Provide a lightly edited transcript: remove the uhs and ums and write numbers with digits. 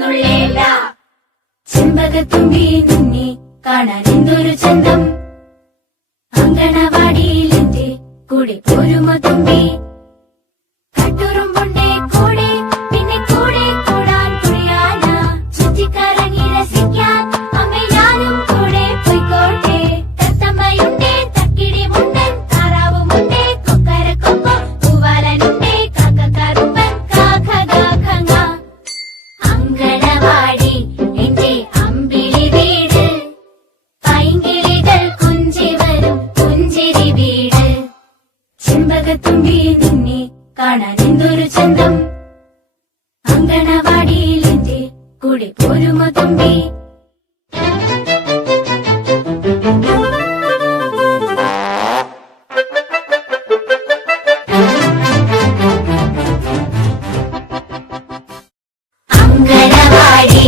നുള്ളേല. ചെമ്പകത്തുമ്പി നിന്നെ കാണാൻ എന്തൊരു ചന്തം, അങ്കണവാടിയിലെന്റെ കൂടെ പോരുമോ തുമ്പി. കട്ടുറുമ്പുണ്ടേ കൂടെ, പിന്നെ കൂടെ കൂടാൻ തുണിയാന. ചുറ്റിക്കറങ്ങി രസിക്കാൻ അമ്മ ഞാനും കൂടെ പോയിക്കോട്ടെ. തത്തമ്മയുണ്ടേ, തക്കിടി മുണ്ടൻ, താറാവുമുണ്ടേ, കൊക്കരക്കൊപ്പം, പൂവാലനുണ്ടേ, കാക്കക്കറുമ്പൻ, കാക്കകാക്കങ്ങ. അങ്കണവാടി എന്റെ അമ്പിളി വീട്, പൈങ്കിളികൾ കുഞ്ചി വരും പുഞ്ചിരി വീട്. ചെമ്പകത്തുമ്പി നിന്നെ കാണാൻ എന്തൊരു ചന്തം, അങ്കണവാടിയിലെന്റെ കൂടെ പോരുമോ തുമ്പി. അങ്കണവാടി